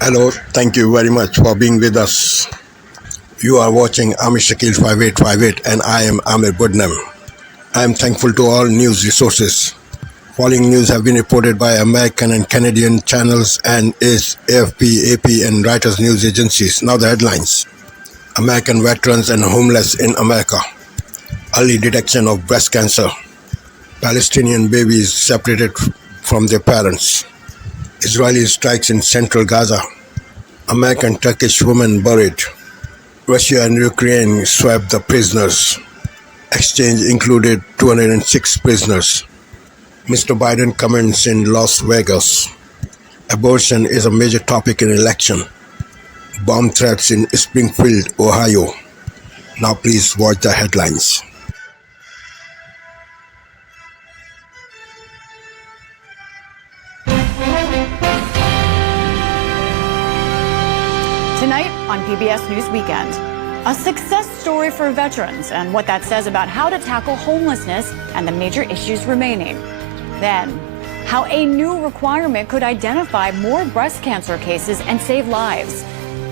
Hello, thank you very much for being with us. You are watching Amir Shakil 5858 and I am Amir Budnam. I am thankful to all news resources. Following news have been reported by American and Canadian channels and is AFP, AP and Reuters news agencies. Now the headlines. American veterans and homeless in America. Early detection of breast cancer. Palestinian babies separated from their parents. Israeli strikes in central Gaza. American-Turkish woman buried. Russia and Ukraine swapped the prisoners. Exchange included 206 prisoners. Mr. Biden comments in Las Vegas. Abortion is a major topic in election. Bomb threats in Springfield, Ohio. Now please watch the headlines. Tonight on PBS News Weekend, a success story for veterans and what that says about how to tackle homelessness and the major issues remaining. Then, how a new requirement could identify more breast cancer cases and save lives.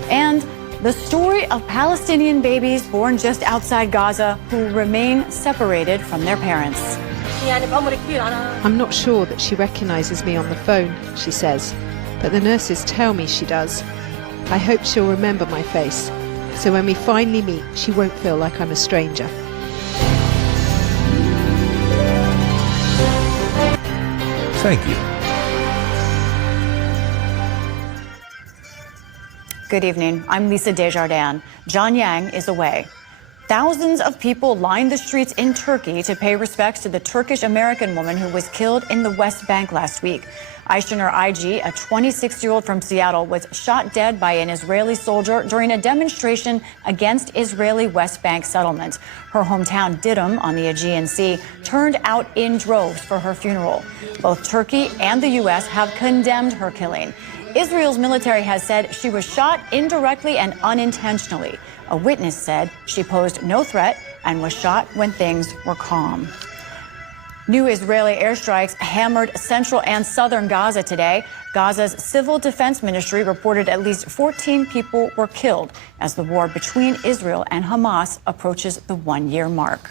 And the story of Palestinian babies born just outside Gaza who remain separated from their parents. I'm not sure that she recognizes me on the phone, she says, but the nurses tell me she does. I hope she'll remember my face, so when we finally meet, she won't feel like I'm a stranger. Thank you. Good evening. I'm Lisa Desjardins. John Yang is away. Thousands of people lined the streets in Turkey to pay respects to the Turkish-American woman who was killed in the West Bank last week. Aishanur IG, a 26-year-old from Seattle, was shot dead by an Israeli soldier during a demonstration against Israeli West Bank settlements. Her hometown, Didim, on the Aegean Sea, turned out in droves for her funeral. Both Turkey and the U.S. have condemned her killing. Israel's military has said she was shot indirectly and unintentionally. A witness said she posed no threat and was shot when things were calm. New Israeli airstrikes hammered central and southern Gaza today. Gaza's Civil Defense Ministry reported at least 14 people were killed as the war between Israel and Hamas approaches the one-year mark.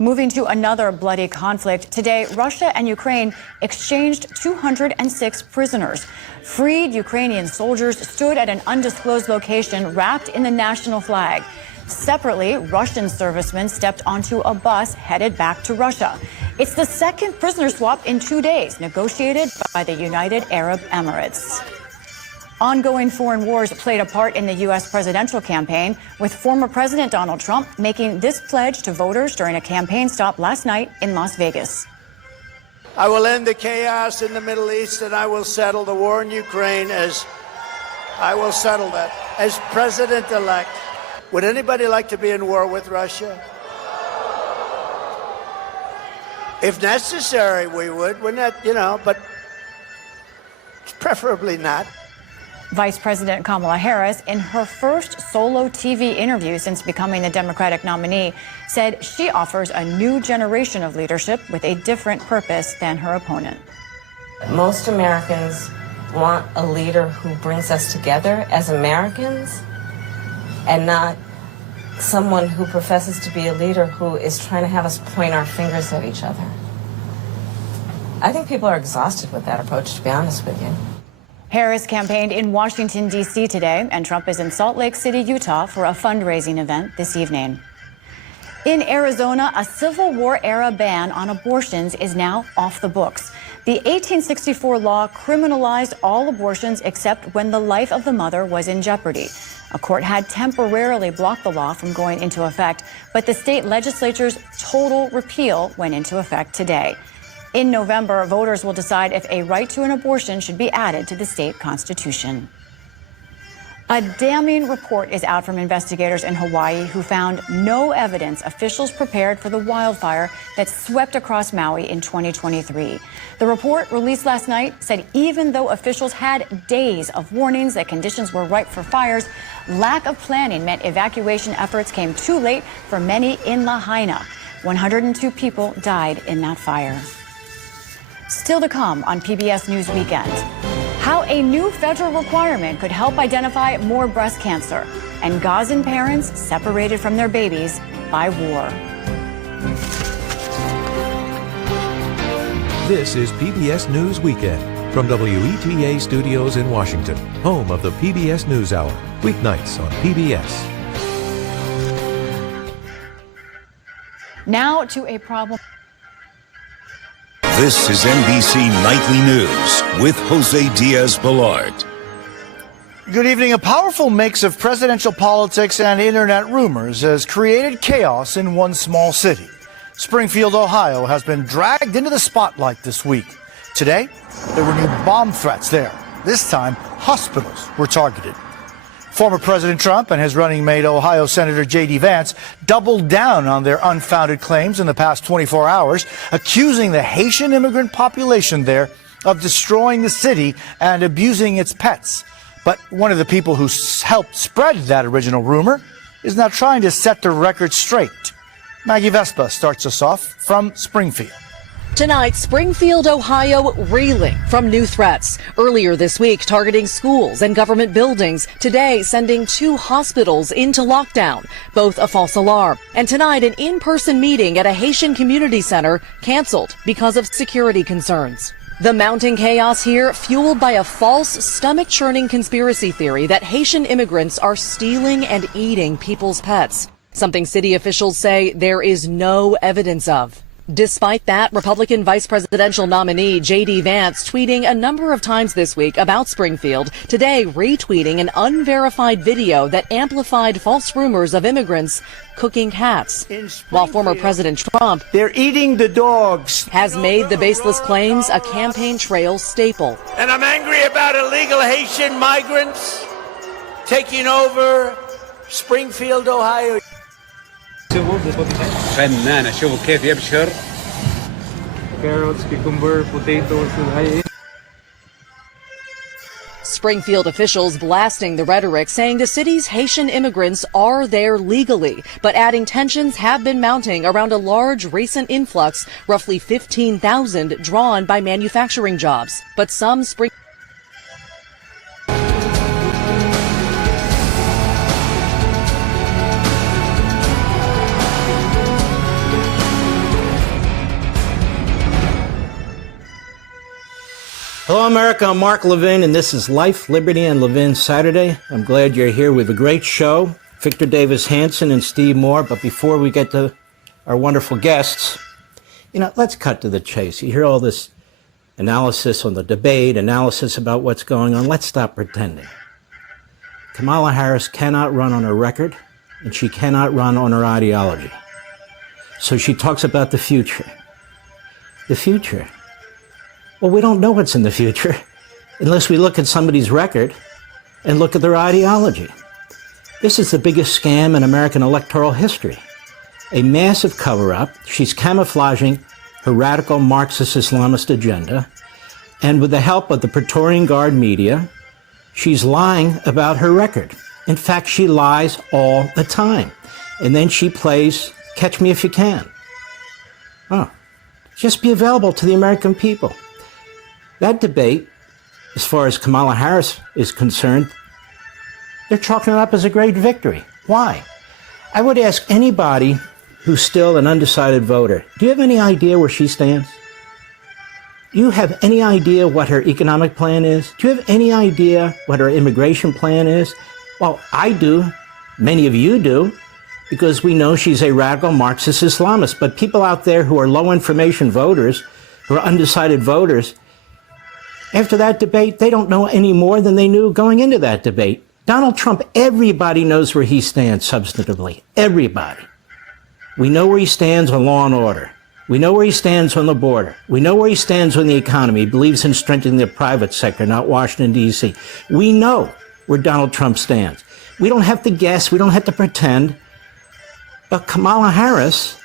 Moving to another bloody conflict, today Russia and Ukraine exchanged 206 prisoners. Freed Ukrainian soldiers stood at an undisclosed location wrapped in the national flag. Separately, Russian servicemen stepped onto a bus headed back to Russia. It's the second prisoner swap in 2 days, negotiated by the United Arab Emirates. Ongoing foreign wars played a part in the U.S. presidential campaign, with former President Donald Trump making this pledge to voters during a campaign stop last night in Las Vegas. I will end the chaos in the Middle East and I will settle the war in Ukraine as president-elect. Would anybody like to be in war with Russia? If necessary, we would. We're not, but preferably not. Vice President Kamala Harris, in her first solo TV interview since becoming the Democratic nominee, said she offers a new generation of leadership with a different purpose than her opponent. Most Americans want a leader who brings us together as Americans and not someone who professes to be a leader who is trying to have us point our fingers at each other. I think people are exhausted with that approach, to be honest with you. Harris campaigned in Washington, D.C. today, and Trump is in Salt Lake City, Utah, for a fundraising event this evening. In Arizona, a Civil War-era ban on abortions is now off the books. The 1864 law criminalized all abortions except when the life of the mother was in jeopardy. A court had temporarily blocked the law from going into effect, but the state legislature's total repeal went into effect today. In November, voters will decide if a right to an abortion should be added to the state constitution. A damning report is out from investigators in Hawaii who found no evidence officials prepared for the wildfire that swept across Maui in 2023. The report, released last night, said even though officials had days of warnings that conditions were ripe for fires, lack of planning meant evacuation efforts came too late for many in Lahaina. 102 people died in that fire. Still to come on PBS News Weekend. How how a new federal requirement could help identify more breast cancer, and Gazan parents separated from their babies by war. This is PBS News Weekend from WETA Studios in Washington, home of the PBS NewsHour, weeknights on PBS. Now to a problem. This is NBC Nightly News with Jose Diaz-Balart. Good evening. A powerful mix of presidential politics and internet rumors has created chaos in one small city. Springfield, Ohio has been dragged into the spotlight this week. Today, there were new bomb threats there. This time, hospitals were targeted. Former President Trump and his running mate, Ohio Senator J.D. Vance, doubled down on their unfounded claims in the past 24 hours, accusing the Haitian immigrant population there of destroying the city and abusing its pets. But one of the people who helped spread that original rumor is now trying to set the record straight. Maggie Vespa starts us off from Springfield. Tonight, Springfield, Ohio, reeling from new threats. Earlier this week, targeting schools and government buildings. Today, sending 2 hospitals into lockdown, both a false alarm. And tonight, an in-person meeting at a Haitian community center canceled because of security concerns. The mounting chaos here fueled by a false, stomach-churning conspiracy theory that Haitian immigrants are stealing and eating people's pets. Something city officials say there is no evidence of. Despite that, Republican vice presidential nominee J.D. Vance tweeting a number of times this week about Springfield, today retweeting an unverified video that amplified false rumors of immigrants cooking cats. While former President Trump, They're eating the dogs. has made the baseless claims a campaign trail staple. And I'm angry about illegal Haitian migrants taking over Springfield, Ohio. فنان اشوف كيف يبشر carrots, cucumber, potatoes. Springfield officials blasting the rhetoric, saying the city's Haitian immigrants are there legally, but adding tensions have been mounting around a large recent influx, roughly 15,000 drawn by manufacturing jobs. But some Hello, America. I'm Mark Levin, and this is Life, Liberty, and Levin Saturday. I'm glad you're here. We have a great show. Victor Davis Hanson and Steve Moore. But before we get to our wonderful guests, let's cut to the chase. You hear all this analysis on the debate, analysis about what's going on. Let's stop pretending. Kamala Harris cannot run on her record, and she cannot run on her ideology. So she talks about the future. The future. Well, we don't know what's in the future unless we look at somebody's record and look at their ideology. This is the biggest scam in American electoral history. A massive cover-up. She's camouflaging her radical Marxist Islamist agenda. And with the help of the Praetorian Guard media, she's lying about her record. In fact, she lies all the time. And then she plays Catch Me If You Can. Oh, just be available to the American people. That debate, as far as Kamala Harris is concerned, they're chalking it up as a great victory. Why? I would ask anybody who's still an undecided voter, do you have any idea where she stands? Do you have any idea what her economic plan is? Do you have any idea what her immigration plan is? Well, I do. Many of you do, because we know she's a radical Marxist Islamist. But people out there who are low information voters, who are undecided voters, after that debate, they don't know any more than they knew going into that debate. Donald Trump, everybody knows where he stands substantively. Everybody. We know where he stands on law and order. We know where he stands on the border. We know where he stands on the economy. He believes in strengthening the private sector, not Washington, D.C. We know where Donald Trump stands. We don't have to guess. We don't have to pretend. But Kamala Harris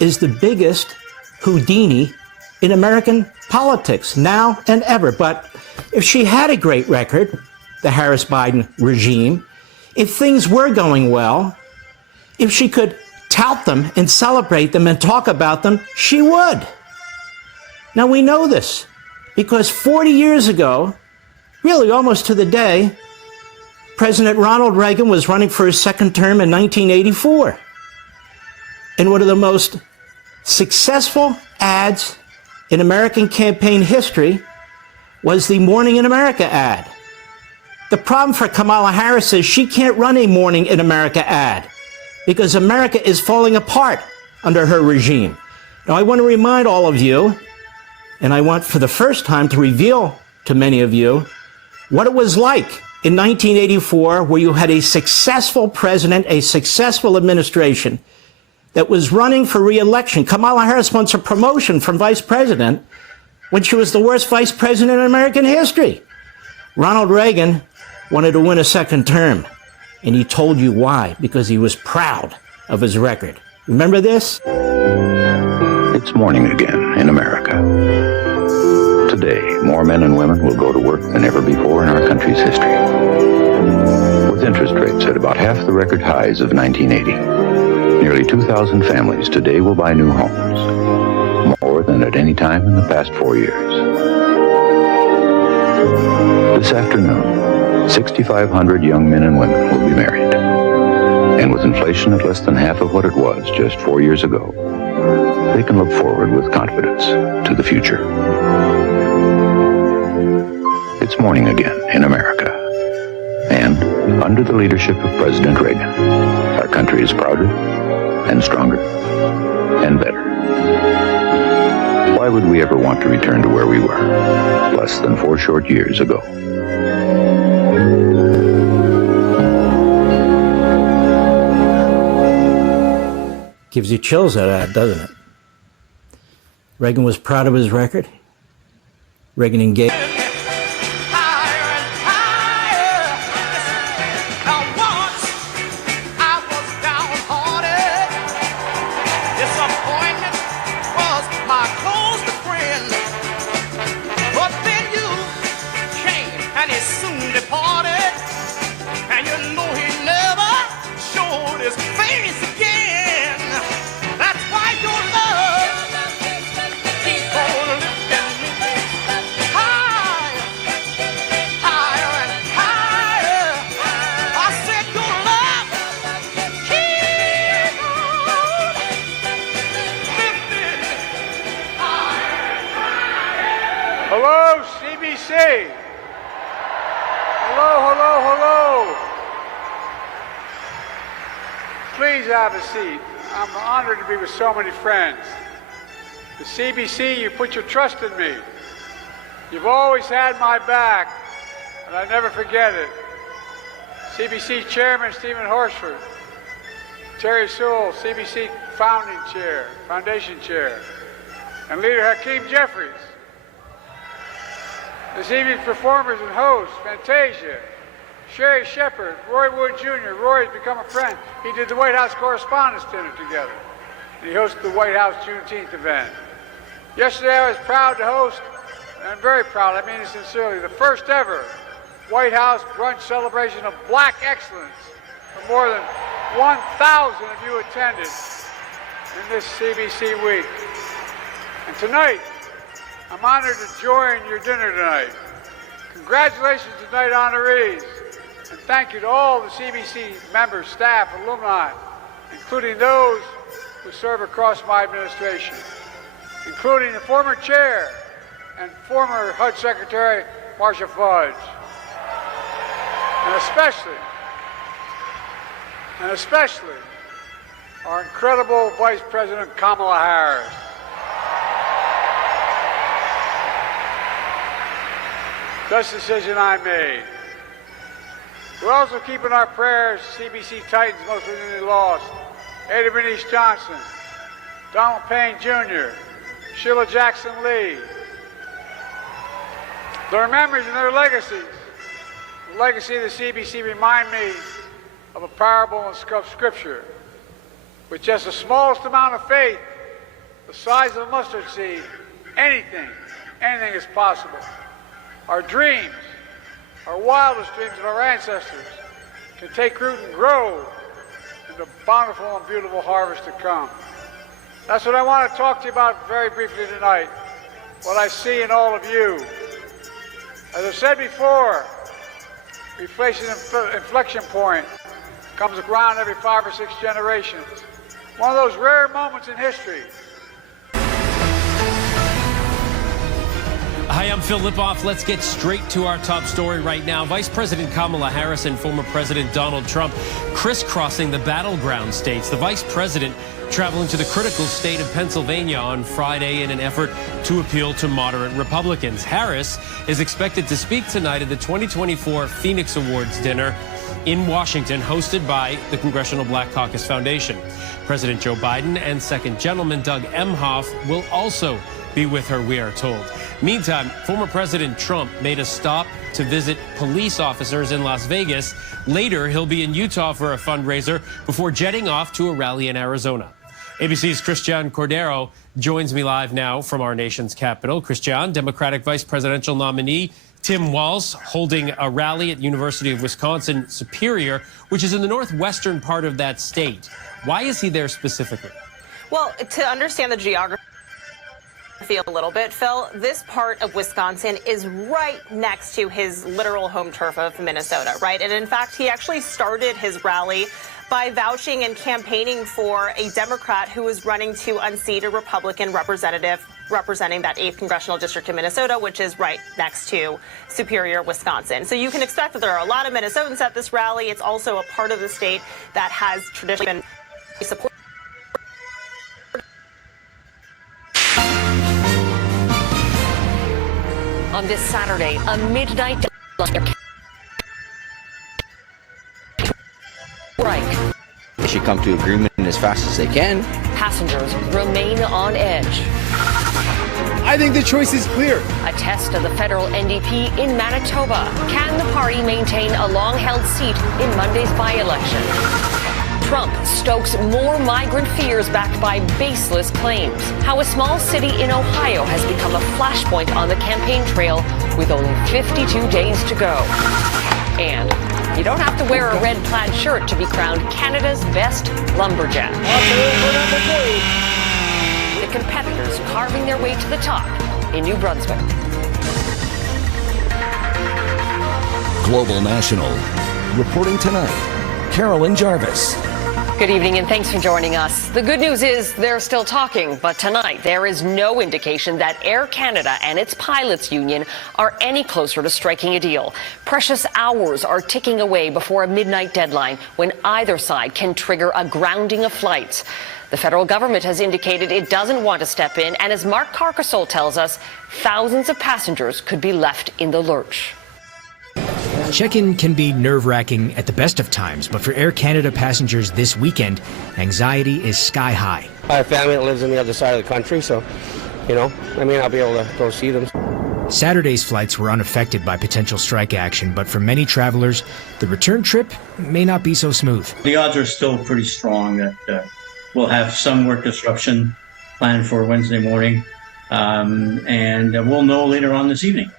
is the biggest Houdini in American politics now and ever. But if she had a great record, the Harris-Biden regime, if things were going well, if she could tout them and celebrate them and talk about them, she would. Now, we know this because 40 years ago, really almost to the day, President Ronald Reagan was running for his second term in 1984. And one of the most successful ads in American campaign history was the Morning in America ad. The problem for Kamala Harris is she can't run a Morning in America ad because America is falling apart under her regime. Now, I want to remind all of you, and I want for the first time to reveal to many of you what it was like in 1984, where you had a successful president, a successful administration that was running for re-election. Kamala Harris wants a promotion from vice president when she was the worst vice president in American history. Ronald Reagan wanted to win a second term, and he told you why, because he was proud of his record. Remember this? It's morning again in America. Today, more men and women will go to work than ever before in our country's history. With interest rates at about half the record highs of 1980, nearly 2,000 families today will buy new homes, more than at any time in the past 4 years. This afternoon, 6,500 young men and women will be married. And with inflation at less than half of what it was just 4 years ago, they can look forward with confidence to the future. It's morning again in America. And under the leadership of President Reagan, our country is prouder and stronger and better. Why would we ever want to return to where we were less than 4 short years ago? Gives you chills, that ad, doesn't it? Reagan was proud of his record. Reagan engaged. Hello, CBC. Hello, hello, hello. Please have a seat. I'm honored to be with so many friends. The CBC, you put your trust in me. You've always had my back, and I never forget it. CBC Chairman Stephen Horsford, Terry Sewell, CBC Foundation Chair, and Leader Hakeem Jeffries. This evening's performers and hosts, Fantasia, Sherry Shepard, Roy Wood Jr. Roy has become a friend. He did the White House Correspondents' Dinner together, and he hosted the White House Juneteenth event. Yesterday I was proud to host, and I'm very proud, I mean it sincerely, the first ever White House brunch celebration of Black excellence. For more than 1,000 of you attended in this CBC week. And tonight, I'm honored to join your dinner tonight. Congratulations to tonight honorees, and thank you to all the CBC members, staff, alumni, including those who serve across my administration, including the former chair and former HUD Secretary, Marcia Fudge, and especially our incredible Vice President Kamala Harris. Best decision I made. We're also keeping our prayers, CBC Titans most recently lost, Ada Bernice Johnson, Donald Payne Jr., Sheila Jackson Lee. Their memories and their legacies. The legacy of the CBC remind me of a parable in Scripture. With just the smallest amount of faith, the size of a mustard seed, anything is possible. Our dreams, our wildest dreams of our ancestors, can take root and grow into bountiful and beautiful harvest to come. That's what I want to talk to you about very briefly tonight, what I see in all of you. As I've said before, we face an inflection point. Comes around every 5 or 6 generations. One of those rare moments in history. Hi, I'm Phil Lipoff. Let's get straight to our top story right now. Vice President Kamala Harris and former President Donald Trump crisscrossing the battleground states. The vice president traveling to the critical state of Pennsylvania on Friday in an effort to appeal to moderate Republicans. Harris is expected to speak tonight at the 2024 Phoenix Awards dinner in Washington, hosted by the Congressional Black Caucus Foundation. President Joe Biden and Second Gentleman Doug Emhoff will also be with her, we are told. Meantime, former President Trump made a stop to visit police officers in Las Vegas. Later, he'll be in Utah for a fundraiser before jetting off to a rally in Arizona. ABC's Christian Cordero joins me live now from our nation's capital. Christian, Democratic vice presidential nominee Tim Walz holding a rally at University of Wisconsin Superior, which is in the northwestern part of that state. Why is he there specifically? Well, to understand the geography a little bit, Phil, this part of Wisconsin is right next to his literal home turf of Minnesota, right? And in fact, he actually started his rally by vouching and campaigning for a Democrat who was running to unseat a Republican representative representing that 8th congressional district in Minnesota, which is right next to Superior, Wisconsin. So you can expect that there are a lot of Minnesotans at this rally. It's also a part of the state that has traditionally been supported. On this Saturday, a midnight strike. They should come to agreement as fast as they can. Passengers remain on edge. I think the choice is clear. A test of the federal NDP in Manitoba. Can the party maintain a long-held seat in Monday's by-election? Trump stokes more migrant fears backed by baseless claims. How a small city in Ohio has become a flashpoint on the campaign trail with only 52 days to go. And you don't have to wear a red plaid shirt to be crowned Canada's best lumberjack. The competitors carving their way to the top in New Brunswick. Global National. Reporting tonight, Carolyn Jarvis. Good evening and thanks for joining us. The good news is they're still talking, but tonight there is no indication that Air Canada and its pilots union are any closer to striking a deal. Precious hours are ticking away before a midnight deadline when either side can trigger a grounding of flights. The federal government has indicated it doesn't want to step in, and as Mark Carcasole tells us, thousands of passengers could be left in the lurch. Check-in can be nerve-wracking at the best of times, but for Air Canada passengers this weekend, anxiety is sky high. I have family that lives on the other side of the country, so, I may not be able to go see them. Saturday's flights were unaffected by potential strike action, but for many travelers, the return trip may not be so smooth. The odds are still pretty strong that we'll have some work disruption planned for Wednesday morning, and we'll know later on this evening.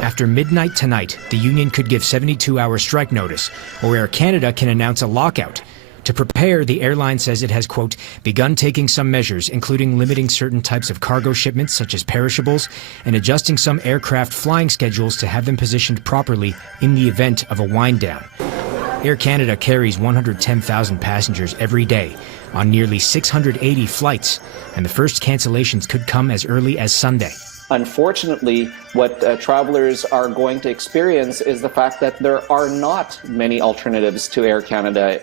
After midnight tonight, the union could give 72-hour strike notice, or Air Canada can announce a lockout. To prepare, the airline says it has, quote, begun taking some measures, including limiting certain types of cargo shipments, such as perishables, and adjusting some aircraft flying schedules to have them positioned properly in the event of a wind-down. Air Canada carries 110,000 passengers every day on nearly 680 flights, and the first cancellations could come as early as Sunday. Unfortunately, what travelers are going to experience is the fact that there are not many alternatives to Air Canada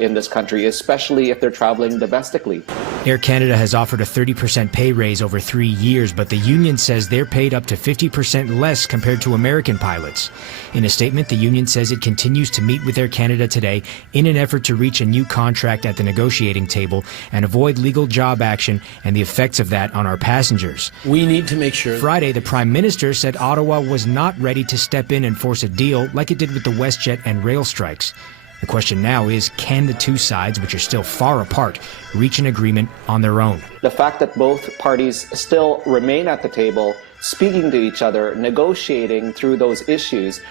in this country, especially if they're traveling domestically. Air Canada has offered a 30% pay raise over 3 years, but the union says they're paid up to 50% less compared to American pilots. In a statement, the union says it continues to meet with Air Canada today in an effort to reach a new contract at the negotiating table and avoid legal job action and the effects of that on our passengers. We need to make sure. Friday, the Prime Minister said Ottawa was not ready to step in and force a deal like it did with the WestJet and rail strikes. The question now is, can the two sides, which are still far apart, reach an agreement on their own? The fact that both parties still remain at the table, speaking to each other, negotiating through those issues,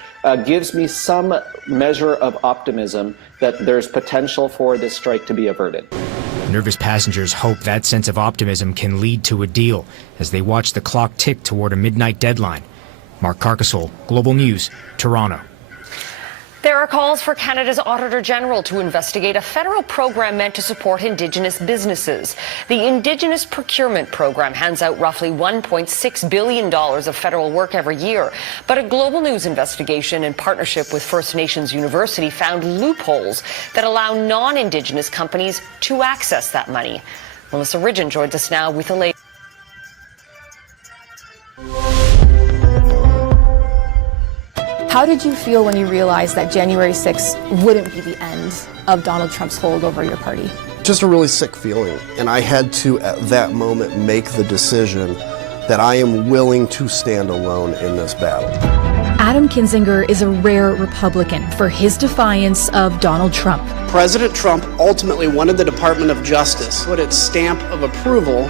gives me some measure of optimism that there's potential for this strike to be averted. Nervous passengers hope that sense of optimism can lead to a deal as they watch the clock tick toward a midnight deadline. Mark Carcassole, Global News, Toronto. There are calls for Canada's Auditor General to investigate a federal program meant to support Indigenous businesses. The Indigenous Procurement Program hands out roughly $1.6 billion of federal work every year. But a Global News investigation in partnership with First Nations University found loopholes that allow non-Indigenous companies to access that money. Melissa Ridgen joins us now with the latest. How did you feel when you realized that January 6th wouldn't be the end of Donald Trump's hold over your party? Just a really sick feeling. And I had to, at that moment, make the decision that I am willing to stand alone in this battle. Adam Kinzinger is a rare Republican for his defiance of Donald Trump. President Trump ultimately wanted the Department of Justice to put its stamp of approval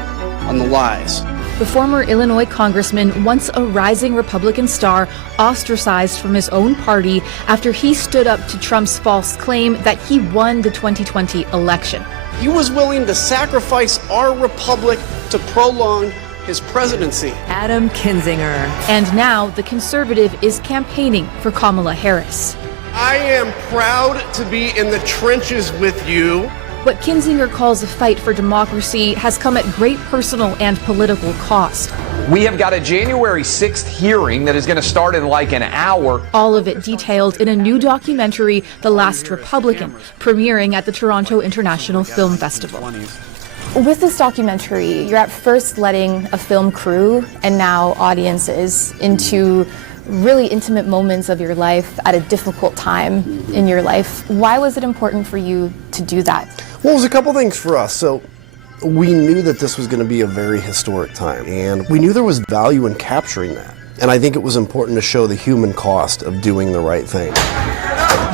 on the lies. The former Illinois congressman, once a rising Republican star, ostracized from his own party after he stood up to Trump's false claim that he won the 2020 election. He was willing to sacrifice our republic to prolong his presidency. Adam Kinzinger. And now the conservative is campaigning for Kamala Harris. I am proud to be in the trenches with you. What Kinzinger calls a fight for democracy has come at great personal and political cost. We have got a January 6th hearing that is going to start in like an hour. All of it detailed in a new documentary, The Last Republican, premiering at the Toronto International Film Festival. With this documentary, you're at first letting a film crew and now audiences into really intimate moments of your life at a difficult time in your life. Why was it important for you to do that? Well, it was a couple things for us. So we knew that this was going to be a very historic time, and we knew there was value in capturing that. And I think it was important to show the human cost of doing the right thing.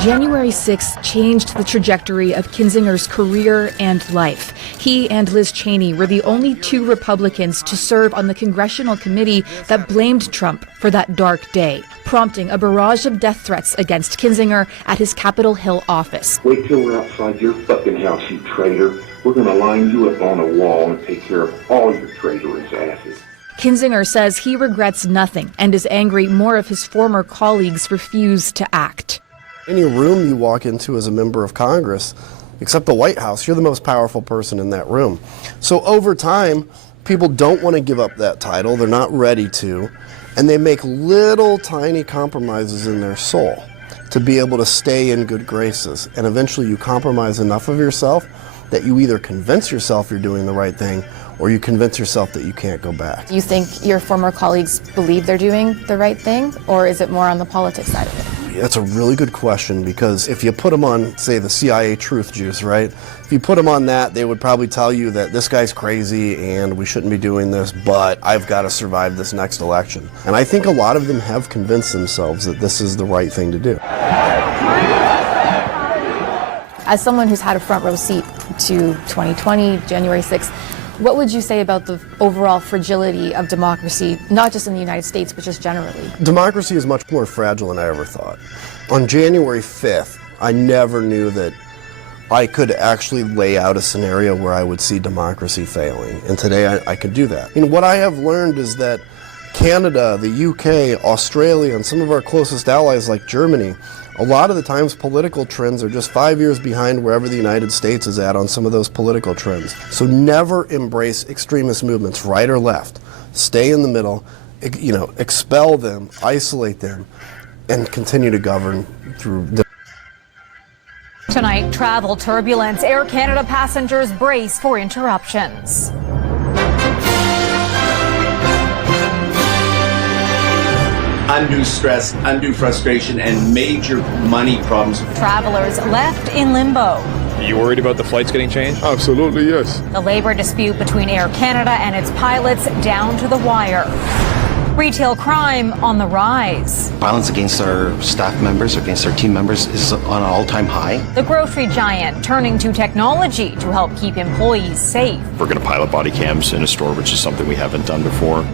January 6th changed the trajectory of Kinzinger's career and life. He and Liz Cheney were the only two Republicans to serve on the congressional committee that blamed Trump for that dark day, prompting a barrage of death threats against Kinzinger at his Capitol Hill office. Wait till we're outside your fucking house, you traitor. We're going to line you up on a wall and take care of all your traitorous asses. Kinzinger says he regrets nothing and is angry more of his former colleagues refused to act. Any room you walk into as a member of Congress, except the White House, you're the most powerful person in that room. So over time, people don't want to give up that title. They're not ready to. And they make little tiny compromises in their soul to be able to stay in good graces. And eventually you compromise enough of yourself that you either convince yourself you're doing the right thing or you convince yourself that you can't go back. Do you think your former colleagues believe they're doing the right thing, or is it more on the politics side of it? That's a really good question, because if you put them on, say, the CIA truth juice, right? If you put them on that, they would probably tell you that this guy's crazy and we shouldn't be doing this, but I've got to survive this next election. And I think a lot of them have convinced themselves that this is the right thing to do. As someone who's had a front row seat to 2020, January 6th, what would you say about the overall fragility of democracy, not just in the United States, but just generally? Democracy is much more fragile than I ever thought. On January 5th, I never knew that I could actually lay out a scenario where I would see democracy failing. And today I could do that. And what I have learned is that Canada, the UK, Australia, and some of our closest allies like Germany, a lot of the times political trends are just 5 years behind wherever the United States is at on some of those political trends. So never embrace extremist movements, right or left. Stay in the middle, expel them, isolate them, and continue to govern through the Tonight, travel turbulence. Air Canada passengers brace for interruptions. Undue stress, undue frustration, and major money problems. Travelers left in limbo. Are you worried about the flights getting changed? Absolutely, yes. The labor dispute between Air Canada and its pilots down to the wire. Retail crime on the rise. Violence against our staff members, against our team members, is on an all-time high. The grocery giant turning to technology to help keep employees safe. We're going to pilot body cams in a store, which is something we haven't done before.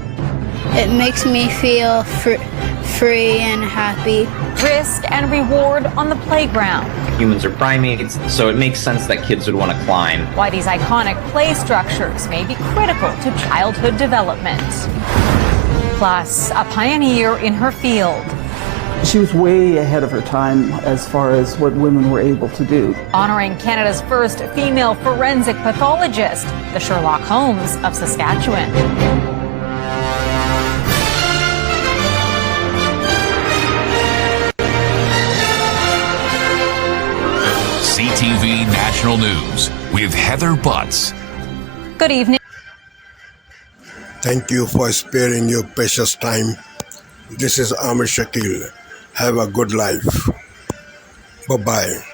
It makes me feel free and happy. Risk and reward on the playground. Humans are primates, so it makes sense that kids would want to climb. Why these iconic play structures may be critical to childhood development. plus a pioneer in her field. She was way ahead of her time as far as what women were able to do. Honoring Canada's first female forensic pathologist, the Sherlock Holmes of Saskatchewan. CTV National News with Heather Butts. Good evening. Thank you for sparing your precious time. This is Amir Shakil. Have a good life. Bye-bye.